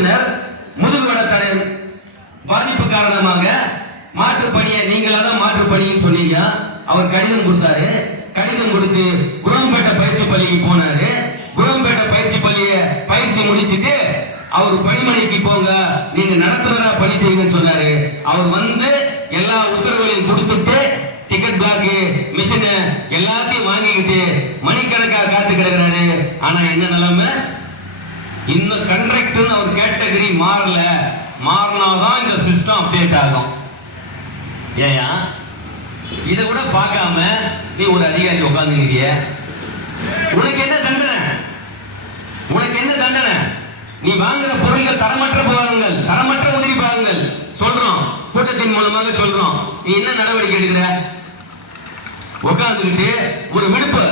ஓட்டுநர் முதுகுவடத்தலை பாதிப்பு காரணமாக மாற்று பணியை நீங்களா தான் மாற்று பணின்னு சொன்னீங்க. அவர் கடிதம் கொடுத்தாரு. கடிதம் கொடுத்து குரோம்பேட்டை பயிற்சி பள்ளிக்கு போனாரு. குரோம்பேட்டை பயிற்சி பள்ளிய பயிற்சி முடிச்சிட்டு அவர் பணிமனைக்கு போங்க, நீங்க நடத்துறதா பணி செய்யுங்கன்னு சொன்னாரு. அவர் வந்து எல்லா உத்தரவுகளையும் கொடுத்துட்டு டிக்கெட் பிளாக் மிஷின் எல்லாத்தையும் வாங்கிக்கிட்டு மணிக்கணக்கா காத்து கிடக்குறாரு. ஆனா என்ன நிலைமை, இன்னும் கண்ட்ராக்டர் அவர் கேட்டகரி மாறல. மாறினாதான் இந்த சிஸ்டம் அப்டேட் ஆகும். ஏயா இதை கூட பார்க்காம நீ ஒரு அதிகாரி உட்கார்ந்துருக்கிய, உனக்கு என்ன தண்டனை? உனக்கு என்ன தண்டனை? நீ வாங்குற பொருட்கள் தரமற்ற பாகங்கள், தரமற்ற உதிரி பாகங்கள் சொல்றோம், கூட்டத்தின் மூலமாக சொல்றோம். நீ என்ன நடவடிக்கை எடுக்கிற? உட்கார்ந்துக்கிட்டு ஒரு விடுப்பு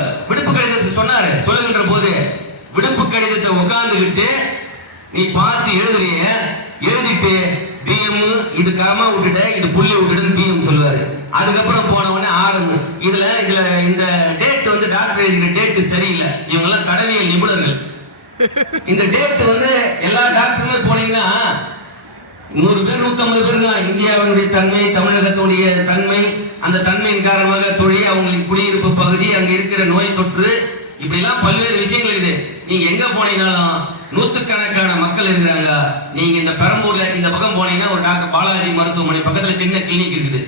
கடிதத்தை சொன்னாரு. சொல்லுகின்ற போது விடுப்பு கடிதத்தை உட்கார்ந்துக்கிட்டு நீ பார்த்து எழுதுறிய, எழுதிட்டு டிஎம் இது காமா விட்டுட்ட, இது புள்ளி விட்டுட்டு டிஎம் சொல்லுவாரு. அதுக்கப்புறம் போன உடனே ஆரம்பு இதுல இந்த டேட் வந்து டாக்டர் எழுதின டேட் சரியில்லை. இவங்க எல்லாம் கடவியல் நிபுணர்கள். இந்த டேட் வந்து எல்லா டாக்டருமே போனீங்கன்னா 100 பேர் 150 பேருங்க. இந்தியாவுடைய தன்மை, தமிழகத்துடைய தன்மை, அந்த தன்மையின் காரணமாக தொழில், அவங்களுக்கு குடியிருப்பு பகுதி, அங்க இருக்கிற நோய் தொற்று, இப்படி எல்லாம் பல்வேறு விஷயங்கள் இருக்குது. நீங்க எங்க போனீங்கன்னாலும் நூற்றுக்கணக்கான மக்கள் இருக்கிறாங்க. நீங்க இந்த பெரம்பூர்ல இந்த பக்கம் போனீங்கன்னா ஒரு டாக்டர் பாலாஜி மருத்துவமனை பக்கத்துல சின்ன கிளினிக் இருக்குது.